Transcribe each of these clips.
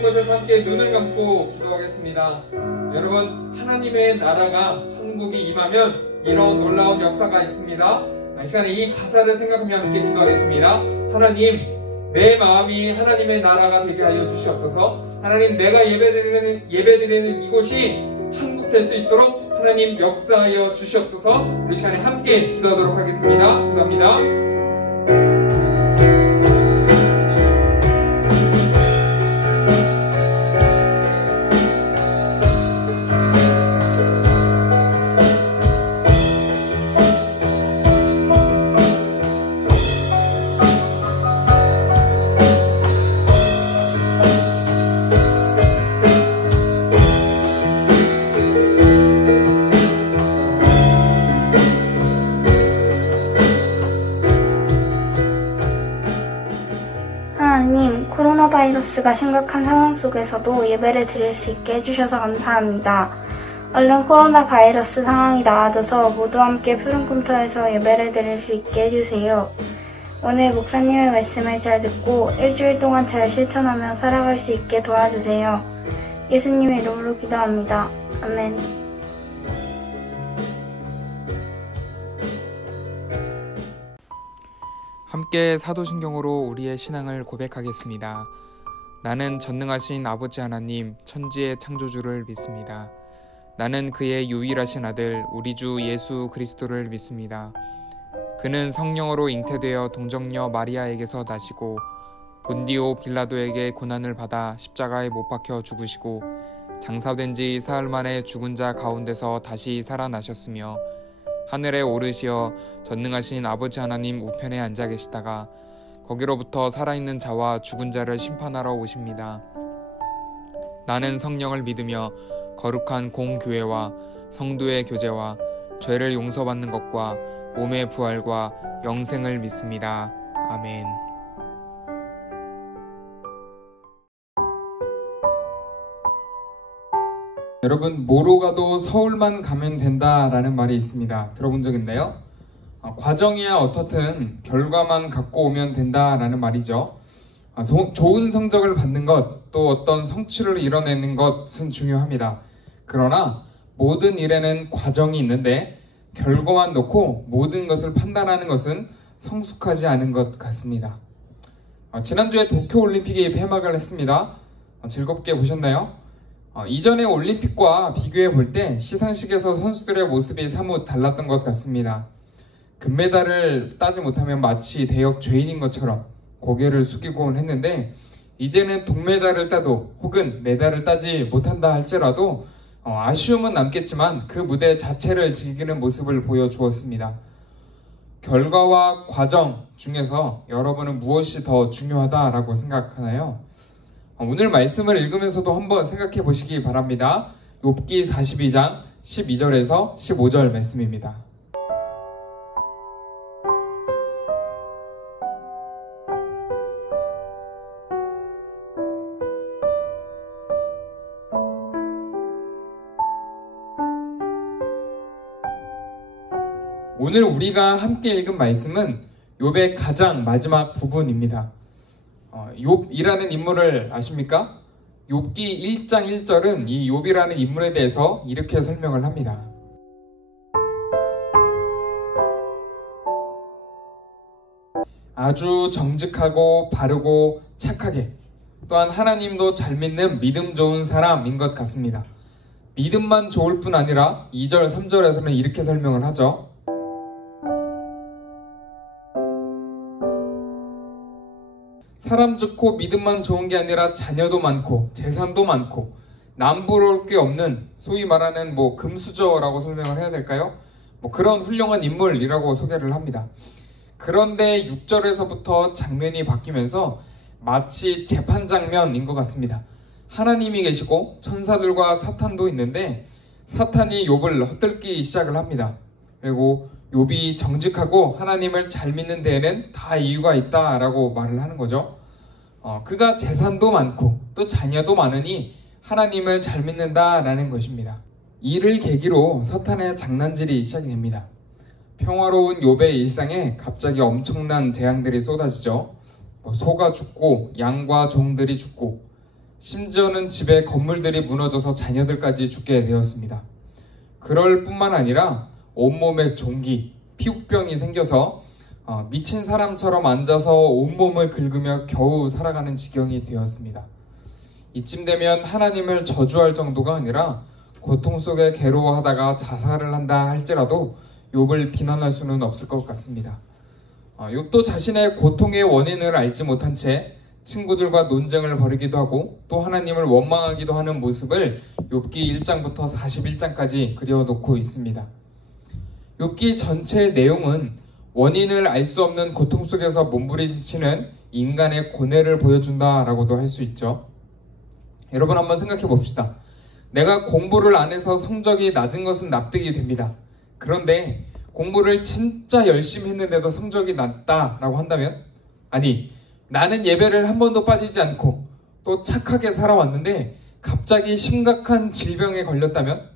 계신 곳에서 함께 눈을 감고 기도하겠습니다. 여러분, 하나님의 나라가 천국이 임하면 이런 놀라운 역사가 있습니다. 이 시간에 이 가사를 생각하며 함께 기도하겠습니다. 하나님, 내 마음이 하나님의 나라가 되게 하여 주시옵소서. 하나님, 내가 예배드리는 이곳이 천국 될 수 있도록 하나님 역사하여 주시옵소서. 우리 시간에 함께 기도하도록 하겠습니다. 기도합니다. 하나님, 코로나 바이러스가 심각한 상황 속에서도 예배를 드릴 수 있게 해주셔서 감사합니다. 얼른 코로나 바이러스 상황이 나아져서 모두 함께 푸른 꿈터에서 예배를 드릴 수 있게 해주세요. 오늘 목사님의 말씀을 잘 듣고 일주일 동안 잘 실천하며 살아갈 수 있게 도와주세요. 예수님의 이름으로 기도합니다. 아멘. 함께 사도신경으로 우리의 신앙을 고백하겠습니다. 나는 전능하신 아버지 하나님, 천지의 창조주를 믿습니다. 나는 그의 유일하신 아들, 우리 주 예수 그리스도를 믿습니다. 그는 성령으로 잉태되어 동정녀 마리아에게서 나시고 본디오 빌라도에게 고난을 받아 십자가에 못 박혀 죽으시고 장사된 지 사흘 만에 죽은 자 가운데서 다시 살아나셨으며 하늘에 오르시어 전능하신 아버지 하나님 우편에 앉아 계시다가 거기로부터 살아있는 자와 죽은 자를 심판하러 오십니다. 나는 성령을 믿으며 거룩한 공교회와 성도의 교제와 죄를 용서받는 것과 몸의 부활과 영생을 믿습니다. 아멘. 여러분, 뭐로 가도 서울만 가면 된다라는 말이 있습니다. 들어본 적 있나요? 과정이야 어떻든 결과만 갖고 오면 된다라는 말이죠. 좋은 성적을 받는 것, 또 어떤 성취를 이뤄내는 것은 중요합니다. 그러나 모든 일에는 과정이 있는데 결과만 놓고 모든 것을 판단하는 것은 성숙하지 않은 것 같습니다. 지난주에 도쿄올림픽이 폐막을 했습니다. 즐겁게 보셨나요? 이전의 올림픽과 비교해 볼 때 시상식에서 선수들의 모습이 사뭇 달랐던 것 같습니다. 금메달을 따지 못하면 마치 대역 죄인인 것처럼 고개를 숙이곤 했는데 이제는 동메달을 따도 혹은 메달을 따지 못한다 할지라도 아쉬움은 남겠지만 그 무대 자체를 즐기는 모습을 보여주었습니다. 결과와 과정 중에서 여러분은 무엇이 더 중요하다라고 생각하나요? 오늘 말씀을 읽으면서도 한번 생각해 보시기 바랍니다. 욥기 42장 12절에서 15절 말씀입니다. 오늘 우리가 함께 읽은 말씀은 욥의 가장 마지막 부분입니다. 욥이라는 인물을 아십니까? 욥기 1장 1절은 이 욥이라는 인물에 대해서 이렇게 설명을 합니다. 아주 정직하고 바르고 착하게, 또한 하나님도 잘 믿는 믿음 좋은 사람인 것 같습니다. 믿음만 좋을 뿐 아니라 2절 3절에서는 이렇게 설명을 하죠. 사람 좋고 믿음만 좋은 게 아니라 자녀도 많고 재산도 많고 남부러울 게 없는, 소위 말하는 금수저라고 설명을 해야 될까요? 그런 훌륭한 인물이라고 소개를 합니다. 그런데 6절에서부터 장면이 바뀌면서 마치 재판 장면인 것 같습니다. 하나님이 계시고 천사들과 사탄도 있는데 사탄이 욥을 헛들기 시작을 합니다. 그리고 욥이 정직하고 하나님을 잘 믿는 데에는 다 이유가 있다라고 말을 하는 거죠. 그가 재산도 많고 또 자녀도 많으니 하나님을 잘 믿는다라는 것입니다. 이를 계기로 사탄의 장난질이 시작이 됩니다. 평화로운 욥의 일상에 갑자기 엄청난 재앙들이 쏟아지죠. 소가 죽고 양과 종들이 죽고 심지어는 집에 건물들이 무너져서 자녀들까지 죽게 되었습니다. 그럴 뿐만 아니라 온몸에 종기, 피부병이 생겨서 미친 사람처럼 앉아서 온몸을 긁으며 겨우 살아가는 지경이 되었습니다. 이쯤 되면 하나님을 저주할 정도가 아니라 고통 속에 괴로워하다가 자살을 한다 할지라도 욥을 비난할 수는 없을 것 같습니다. 욥도 자신의 고통의 원인을 알지 못한 채 친구들과 논쟁을 벌이기도 하고 또 하나님을 원망하기도 하는 모습을 욥기 1장부터 41장까지 그려놓고 있습니다. 욥기 전체의 내용은 원인을 알 수 없는 고통 속에서 몸부림치는 인간의 고뇌를 보여준다라고도 할 수 있죠. 여러분 한번 생각해 봅시다. 내가 공부를 안 해서 성적이 낮은 것은 납득이 됩니다. 그런데 공부를 진짜 열심히 했는데도 성적이 낮다라고 한다면, 아니 나는 예배를 한 번도 빠지지 않고 또 착하게 살아왔는데 갑자기 심각한 질병에 걸렸다면,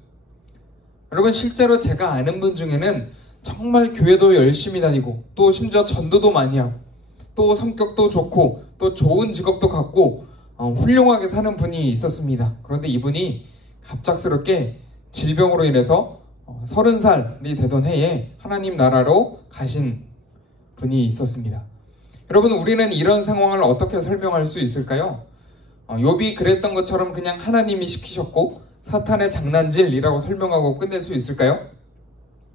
여러분 실제로 제가 아는 분 중에는 정말 교회도 열심히 다니고 또 심지어 전도도 많이 하고 또 성격도 좋고 또 좋은 직업도 갖고 훌륭하게 사는 분이 있었습니다. 그런데 이분이 갑작스럽게 질병으로 인해서 30살이 되던 해에 하나님 나라로 가신 분이 있었습니다. 여러분 우리는 이런 상황을 어떻게 설명할 수 있을까요? 욥이 그랬던 것처럼 그냥 하나님이 시키셨고 사탄의 장난질이라고 설명하고 끝낼 수 있을까요?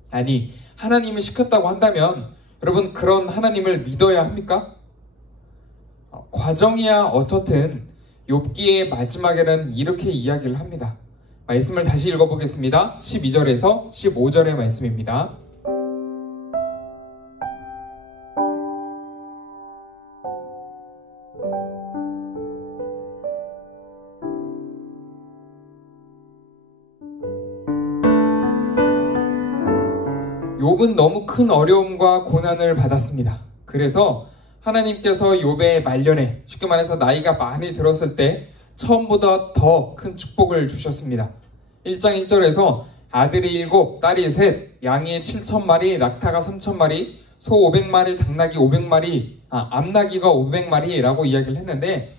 아니 하나님이 시켰다고 한다면 여러분 그런 하나님을 믿어야 합니까? 과정이야 어떻든 욥기의 마지막에는 이렇게 이야기를 합니다. 말씀을 다시 읽어보겠습니다. 12절에서 15절의 말씀입니다. 욥은 너무 큰 어려움과 고난을 받았습니다. 그래서 하나님께서 욥의 말년에, 쉽게 말해서 나이가 많이 들었을 때 처음보다 더 큰 축복을 주셨습니다. 1장 1절에서 아들이 7, 딸이 3, 양이 7,000마리, 낙타가 3,000마리, 소 500마리, 당나귀 500마리, 암나귀가 500마리라고 이야기를 했는데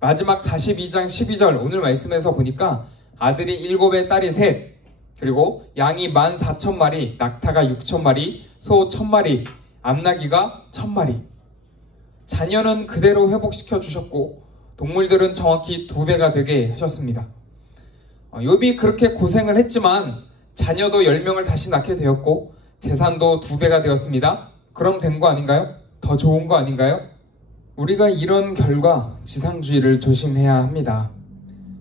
마지막 42장 12절 오늘 말씀에서 보니까 아들이 7에 딸이 3, 그리고 양이 14,000마리, 낙타가 6,000마리, 소 1,000마리, 암나귀가 1,000마리. 자녀는 그대로 회복시켜 주셨고 동물들은 정확히 2배가 되게 하셨습니다. 욥이 그렇게 고생을 했지만 자녀도 10명을 다시 낳게 되었고 재산도 2배가 되었습니다. 그럼 된 거 아닌가요? 더 좋은 거 아닌가요? 우리가 이런 결과 지상주의를 조심해야 합니다.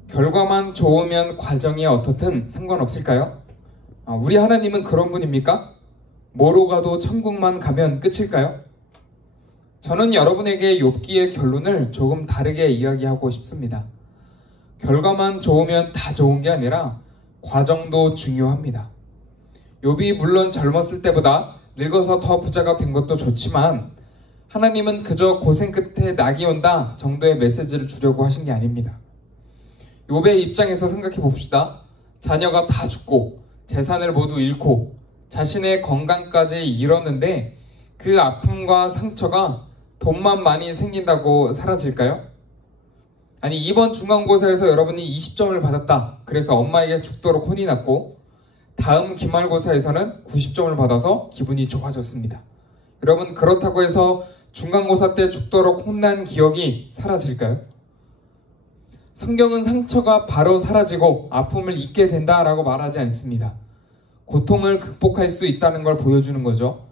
결과만 좋으면 과정이 어떻든 상관없을까요? 우리 하나님은 그런 분입니까? 뭐로 가도 천국만 가면 끝일까요? 저는 여러분에게 욥기의 결론을 조금 다르게 이야기하고 싶습니다. 결과만 좋으면 다 좋은 게 아니라 과정도 중요합니다. 욥이 물론 젊었을 때보다 늙어서 더 부자가 된 것도 좋지만 하나님은 그저 고생 끝에 낙이 온다 정도의 메시지를 주려고 하신 게 아닙니다. 욥의 입장에서 생각해 봅시다. 자녀가 다 죽고 재산을 모두 잃고 자신의 건강까지 잃었는데 그 아픔과 상처가 돈만 많이 생긴다고 사라질까요? 아니 이번 중간고사에서 여러분이 20점을 받았다. 그래서 엄마에게 죽도록 혼이 났고 다음 기말고사에서는 90점을 받아서 기분이 좋아졌습니다. 여러분 그렇다고 해서 중간고사 때 죽도록 혼난 기억이 사라질까요? 성경은 상처가 바로 사라지고 아픔을 잊게 된다라고 말하지 않습니다. 고통을 극복할 수 있다는 걸 보여주는 거죠.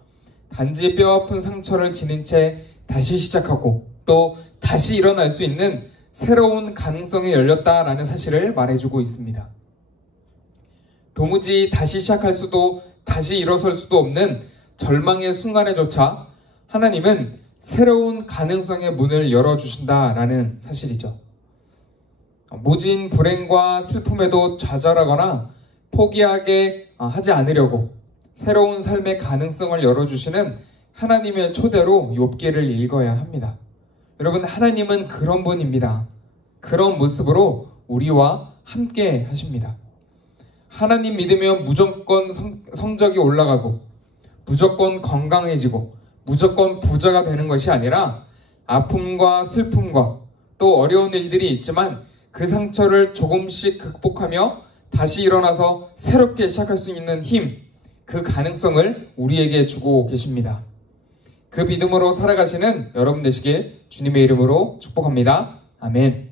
단지 뼈아픈 상처를 지닌 채 다시 시작하고 또 다시 일어날 수 있는 새로운 가능성이 열렸다라는 사실을 말해주고 있습니다. 도무지 다시 시작할 수도 다시 일어설 수도 없는 절망의 순간에조차 하나님은 새로운 가능성의 문을 열어주신다라는 사실이죠. 모진 불행과 슬픔에도 좌절하거나 포기하게 하지 않으려고 새로운 삶의 가능성을 열어주시는 하나님의 초대로 욥기를 읽어야 합니다. 여러분 하나님은 그런 분입니다. 그런 모습으로 우리와 함께 하십니다. 하나님 믿으면 무조건 성적이 올라가고 무조건 건강해지고 무조건 부자가 되는 것이 아니라 아픔과 슬픔과 또 어려운 일들이 있지만 그 상처를 조금씩 극복하며 다시 일어나서 새롭게 시작할 수 있는 힘, 그 가능성을 우리에게 주고 계십니다. 그 믿음으로 살아가시는 여러분 되시길 주님의 이름으로 축복합니다. 아멘.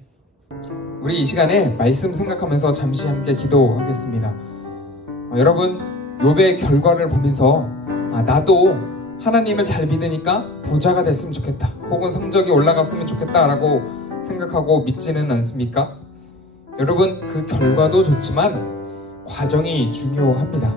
우리 이 시간에 말씀 생각하면서 잠시 함께 기도하겠습니다. 여러분, 욥의 결과를 보면서 나도 하나님을 잘 믿으니까 부자가 됐으면 좋겠다, 혹은 성적이 올라갔으면 좋겠다라고 생각하고 믿지는 않습니까? 여러분, 그 결과도 좋지만 과정이 중요합니다.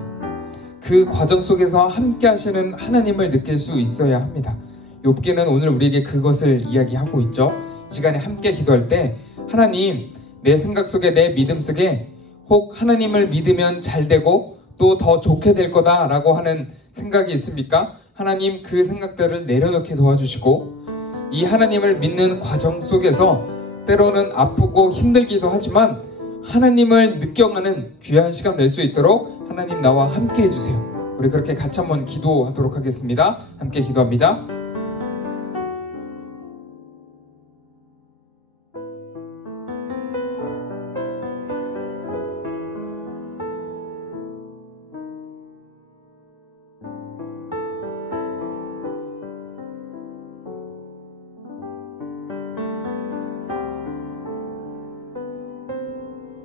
그 과정 속에서 함께 하시는 하나님을 느낄 수 있어야 합니다. 욥기는 오늘 우리에게 그것을 이야기하고 있죠. 이 시간에 함께 기도할 때 하나님, 내 생각 속에, 내 믿음 속에 혹 하나님을 믿으면 잘 되고 또 더 좋게 될 거다라고 하는 생각이 있습니까? 하나님, 그 생각들을 내려놓게 도와주시고 이 하나님을 믿는 과정 속에서 때로는 아프고 힘들기도 하지만 하나님을 느껴가는 귀한 시간 낼 수 있도록 하나님 나와 함께 해주세요. 우리 그렇게 같이 한번 기도하도록 하겠습니다. 함께 기도합니다.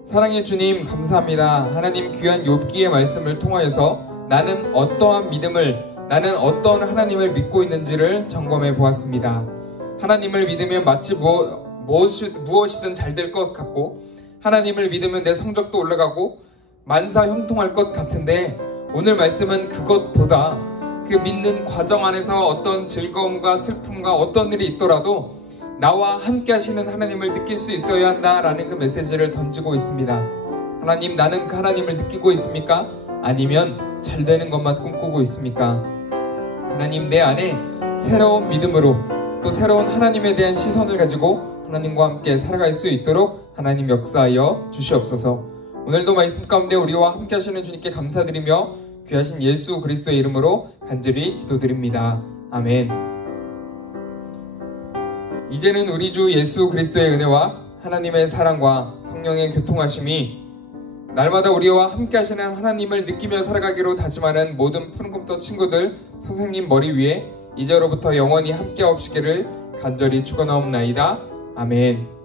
사랑의 주님, 감사합니다. 하나님, 귀한 욥기의 말씀을 통하여서 나는 어떠한 믿음을, 나는 어떤 하나님을 믿고 있는지를 점검해 보았습니다. 하나님을 믿으면 마치 무엇이든 잘 될 것 같고, 하나님을 믿으면 내 성적도 올라가고 만사 형통할 것 같은데, 오늘 말씀은 그것보다 그 믿는 과정 안에서 어떤 즐거움과 슬픔과 어떤 일이 있더라도 나와 함께 하시는 하나님을 느낄 수 있어야 한다라는 그 메시지를 던지고 있습니다. 하나님, 나는 그 하나님을 느끼고 있습니까? 아니면 잘 되는 것만 꿈꾸고 있습니까? 하나님, 내 안에 새로운 믿음으로 또 새로운 하나님에 대한 시선을 가지고 하나님과 함께 살아갈 수 있도록 하나님 역사하여 주시옵소서. 오늘도 말씀 가운데 우리와 함께 하시는 주님께 감사드리며 귀하신 예수 그리스도의 이름으로 간절히 기도드립니다. 아멘. 이제는 우리 주 예수 그리스도의 은혜와 하나님의 사랑과 성령의 교통하심이 날마다 우리와 함께 하시는 하나님을 느끼며 살아가기로 다짐하는 모든 푸른꿈터 친구들 선생님 머리 위에 이제로부터 영원히 함께 없시기를 간절히 축원하옵나이다. 아멘.